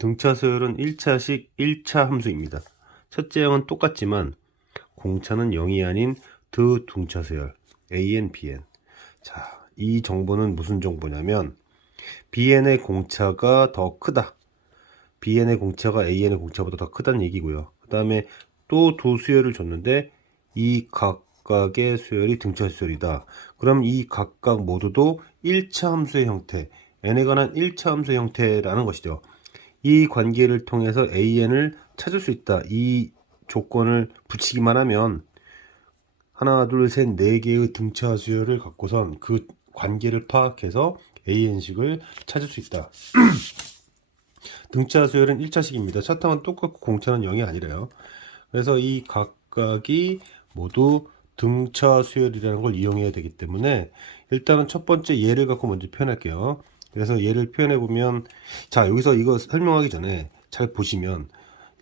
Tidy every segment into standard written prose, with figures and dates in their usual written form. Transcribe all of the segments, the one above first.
등차 서열은 1차식 1차 함수입니다. 첫째 항은 똑같지만 공차는 0이 아닌 더 등차 서열 AN, BN. 자, 이 정보는 무슨 정보냐면 BN의 공차가 더 크다. BN의 공차가 AN의 공차보다 더 크다는 얘기고요. 그 다음에 또 두 수열을 줬는데 이 각각의 수열이 등차 수열이다. 그럼 이 각각 모두도 1차 함수의 형태, n에 관한 1차 함수의 형태라는 것이죠. 이 관계를 통해서 AN을 찾을 수 있다. 이 조건을 붙이기만 하면 하나, 둘, 셋, 네 개의 등차 수열을 갖고선 그 관계를 파악해서 AN식을 찾을 수 있다. 등차 수열은 1차식입니다. 차탕은 똑같고 공차는 0이 아니래요. 그래서 이 각각이 모두 등차 수열이라는 걸 이용해야 되기 때문에 일단은 첫 번째 예를 갖고 먼저 표현할게요. 그래서 예를 표현해 보면, 자, 여기서 이거 설명하기 전에 잘 보시면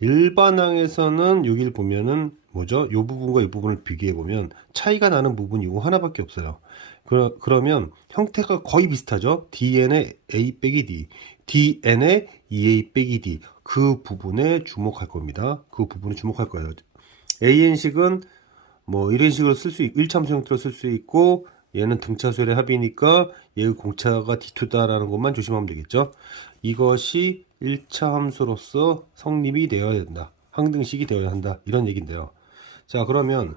일반항에서는 여기를 보면은 뭐죠? 이 부분과 이 부분을 비교해 보면 차이가 나는 부분이 이거 하나밖에 없어요. 그러면 형태가 거의 비슷하죠? DN의 A 빼기 D, DN의 EA 빼기 D, 그 부분에 주목할 겁니다. 그 부분에 주목할 거예요. AN식은 뭐 이런 식으로 쓸 수 있고 1차 함수 형태로 쓸 수 있고, 얘는 등차 수열의 합이니까 얘의 공차가 D2다라는 것만 조심하면 되겠죠. 이것이 1차 함수로서 성립이 되어야 된다. 항등식이 되어야 한다. 이런 얘기인데요. 자, 그러면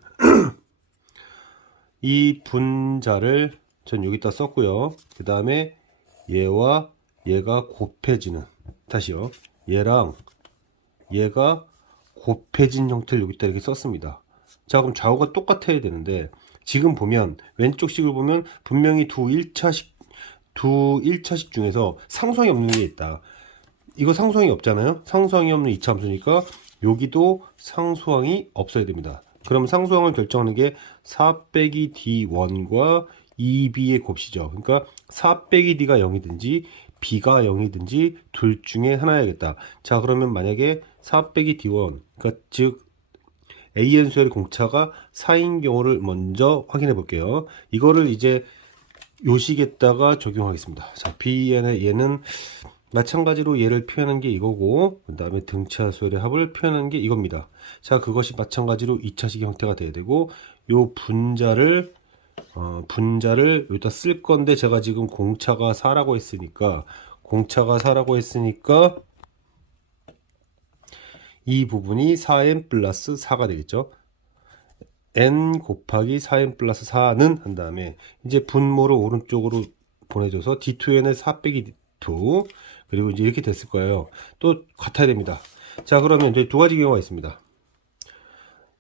이 분자를 전 여기다 썼고요. 그 다음에 얘와 얘가 곱해지는, 다시요, 얘랑 얘가 곱해진 형태를 여기다 이렇게 썼습니다. 자, 그럼 좌우가 똑같아야 되는데 지금 보면 왼쪽 식을 보면 분명히 두 1차식 중에서 상수항이 없는 게 있다. 이거 상수항이 없잖아요. 상수항이 없는 2차 함수니까 여기도 상수항이 없어야 됩니다. 그럼 상수항을 결정하는 게 4 빼기 D1과 2B의 곱이죠. 그러니까 4 빼기 D가 0이든지 B가 0이든지 둘 중에 하나야겠다. 자, 그러면 만약에 4 빼기 D1, 그러니까 즉 AN 수열의 공차가 4인 경우를 먼저 확인해 볼게요. 이거를 이제 요식에다가 적용하겠습니다. 자, BN의 얘는 마찬가지로 얘를 표현한 게 이거고, 그 다음에 등차 수열의 합을 표현한 게 이겁니다. 자, 그것이 마찬가지로 2차식 형태가 돼야 되고, 요 분자를 여기다 쓸 건데, 제가 지금 공차가 4라고 했으니까 이 부분이 4n 플러스 4가 되겠죠. n 곱하기 4n 플러스 4는 한 다음에 이제 분모를 오른쪽으로 보내줘서 D2n의 4 빼기 D2, 그리고 이제 이렇게 됐을 거예요. 또 같아야 됩니다. 자, 그러면 이제 두 가지 경우가 있습니다.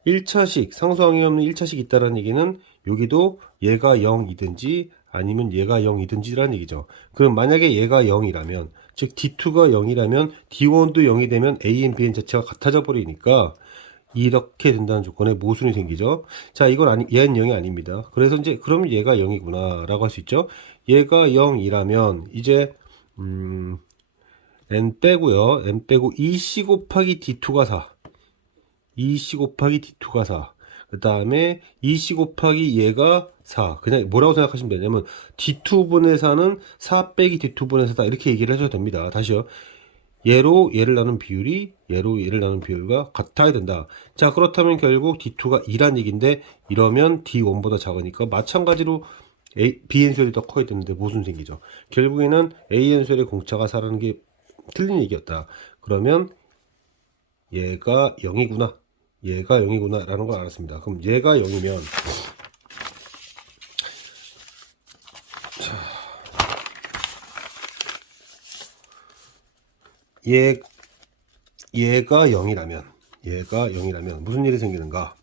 1차식, 상수항이 없는 1차식 있다라는 얘기는 여기도 얘가 0이든지 아니면 얘가 0이든지라는 얘기죠. 그럼 만약에 얘가 0이라면, 즉 D2가 0이라면 D1도 0이 되면 AN, BN 자체가 같아져 버리니까 이렇게 된다는 조건에 모순이 생기죠. 자, 이건 얘는 0이 아닙니다. 그래서 이제 그럼 얘가 0이구나 라고 할 수 있죠. 얘가 0이라면 이제 n 빼고요. n 빼고 2c 곱하기 D2가 4. 2c 곱하기 D2가 4. 그 다음에 2c 곱하기 얘가 4. 그냥 뭐라고 생각하시면 되냐면 D2분의 4는 4 빼기 D2분의 4다. 이렇게 얘기를 해줘도 됩니다. 다시요. 얘로 얘를 나눈 비율이 얘로 얘를 나눈 비율과 같아야 된다. 자, 그렇다면 결국 D2가 2란 얘기인데, 이러면 D1보다 작으니까 마찬가지로 BN 수열이 더 커야 되는데 모순 생기죠. 결국에는 AN 수열의 공차가 4라는 게 틀린 얘기였다. 그러면 얘가 0이구나, 얘가 0이구나 라는 걸 알았습니다. 그럼 얘가 0이면 얘가 0이라면 무슨 일이 생기는가?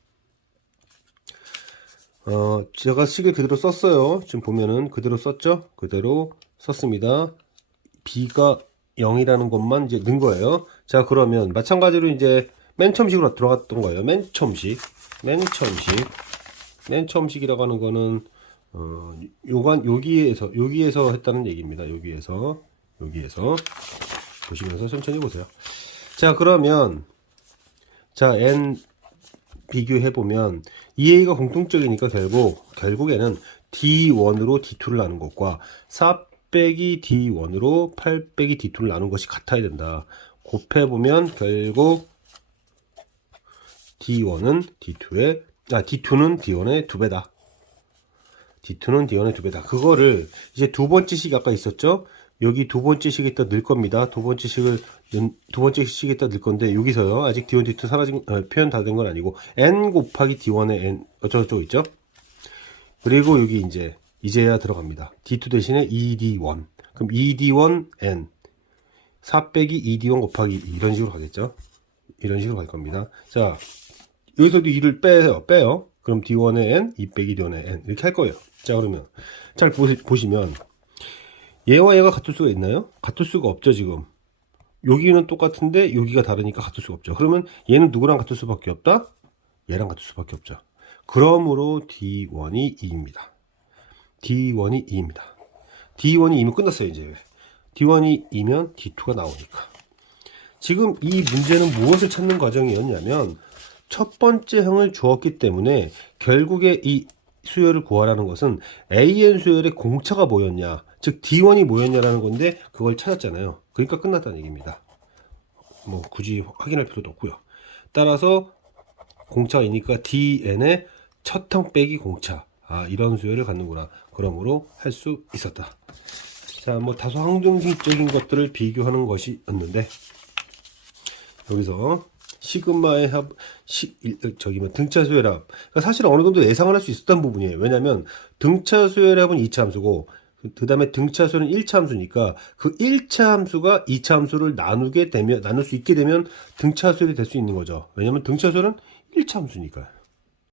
제가 식을 그대로 썼어요. 지금 보면은 그대로 썼죠? 그대로 썼습니다. B가 0이라는 것만 이제 넣은 거예요. 자, 그러면 마찬가지로 이제 맨 처음식으로 들어갔던 거예요. 맨 처음식이라고 하는 거는 여기에서 했다는 얘기입니다. 여기에서 보시면서 천천히 보세요. 자, 그러면 n 비교해 보면 EA가 공통적이니까 결국에는 D1으로 D2를 나눈 것과 4 빼기 D1으로 8 빼기 D2를 나눈 것이 같아야 된다. 곱해보면 결국 D1은 D2의 D2는 D1의 2배다. D2는 D1의 2배다. 그거를 이제 두 번째 식 아까 있었죠? 여기 두 번째 식에다 넣을 겁니다. 두 번째 식에다 넣을 건데 여기서요. 아직 D1, D2 사라진 표현 다 된 건 아니고 n 곱하기 D1의 n 어쩌고저쩌고 있죠? 그리고 여기 이제야 들어갑니다. D2 대신에 2D1. 그럼 2D1n 4 빼기 2D1 곱하기 2 이런 식으로 가겠죠? 이런 식으로 갈 겁니다. 자, 여기서도 2를 빼요. 그럼 D1의 n, 2 빼기 D1의 n 이렇게 할 거예요. 자, 그러면 잘 보시면 얘와 얘가 같을 수가 있나요? 같을 수가 없죠, 지금. 여기는 똑같은데 여기가 다르니까 같을 수가 없죠. 그러면 얘는 누구랑 같을 수밖에 없다? 얘랑 같을 수밖에 없죠. 그러므로 D1이 2입니다. D1이 2입니다. D1이 2면 끝났어요, 이제. D1이 2면 D2가 나오니까. 지금 이 문제는 무엇을 찾는 과정이었냐면 첫 번째 형을 주었기 때문에 결국에 이 수열을 구하라는 것은 AN 수열의 공차가 뭐였냐, 즉 D1이 뭐였냐라는 건데 그걸 찾았잖아요. 그러니까 끝났다는 얘기입니다. 뭐 굳이 확인할 필요도 없고요. 따라서 공차가 있으니까 DN의 첫 형 빼기 공차, 이런 수열을 갖는구나. 그러므로 할 수 있었다. 자, 뭐 다소 항등식적인 것들을 비교하는 것이었는데 여기서 시그마의 합, 등차 수열의 합. 그러니까 사실 어느 정도 예상을 할 수 있었던 부분이에요. 왜냐하면 등차 수열의 합은 2차 함수고, 그 다음에 등차 수열은 1차 함수니까 그 1차 함수가 2차 함수를 나눌 수 있게 되면 등차 수열이 될 수 있는 거죠. 왜냐하면 등차 수열은 1차 함수니까요.